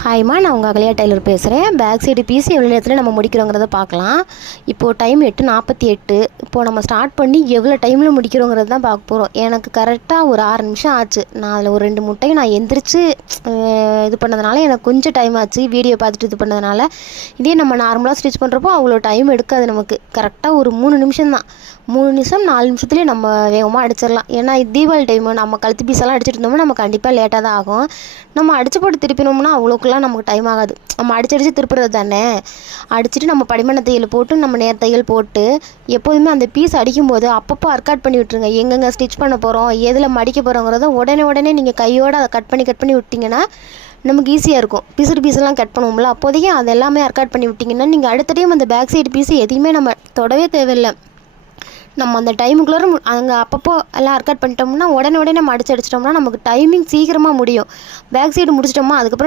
ஹாய்மா, நான் உங்கள் அகலியா டெய்லர் பேசுகிறேன். பேக் சைடு பீஸ் எவ்வளோ நேரத்தில் நம்ம முடிக்கிறோங்கிறத பார்க்கலாம். இப்போது டைம் 8:48. இப்போது நம்ம ஸ்டார்ட் பண்ணி எவ்வளோ டைமில் முடிக்கிறோங்கிறது தான் பார்க்க போகிறோம். எனக்கு கரெக்டாக ஒரு 6 நிமிஷம் ஆச்சு. நான் அதில் ஒரு 2 முட்டையை நான் எந்திரிச்சு இது பண்ணதுனால எனக்கு கொஞ்சம் டைம் ஆச்சு. வீடியோ பார்த்துட்டு இது பண்ணதுனால. இதே நம்ம நார்மலாக ஸ்டிச் பண்ணுறப்போ அவ்வளோ டைம் எடுக்காது நமக்கு. கரெக்டாக ஒரு 3 நிமிஷம் தான். 3 நிமிஷம் 4 நிமிஷத்துலேயே நம்ம வேகமாக அடிச்சிடலாம். ஏன்னா இது தீபாவளி டைமு, நம்ம கழுத்து பீஸெல்லாம் அடிச்சுட்டு இருந்தோம்னா நம்ம கண்டிப்பாக லேட்டாக தான் ஆகும். நம்ம அடிச்சு போட்டு திருப்பினோம்னா அவ்வளோக்குலாம் நமக்கு டைம் ஆகாது. நம்ம அடிச்சு திருப்புறது தானே. அடிச்சுட்டு நம்ம படிமண்ண தையல் போட்டு நம்ம நேர் தையல் போட்டு எப்போதுமே அந்த பீஸ் அடிக்கும்போது அப்பப்போ அர்க்காட் பண்ணி விட்டுருங்க. எங்கெங்கே ஸ்டிச் பண்ண போகிறோம், எதில் மடிக்க போகிறோங்கிறத உடனே நீங்கள் கையோடு அதை கட் பண்ணி விட்டிங்கன்னா நமக்கு ஈஸியாக இருக்கும். பீஸெல்லாம் கட் பண்ணுவோம்ல, அப்போதைக்கு அது எல்லாமே அர்க்காட் பண்ணி விட்டிங்கன்னா நீங்கள் அடுத்த டைம் அந்த பேக் சைடு பீஸு எதையுமே நம்ம தொடவே தேவையில்லை. நம்ம அந்த டைமுக்குள்ளே அங்கே அப்பப்போ எல்லாம் அர்க்காட் பண்ணிட்டோம்னா உடனே நம்ம அடிச்சிட்டோம்னா நமக்கு டைமிங் சீக்கிரமாக முடியும். பேக் சைடு முடிச்சிட்டோமா அதுக்கப்புறம்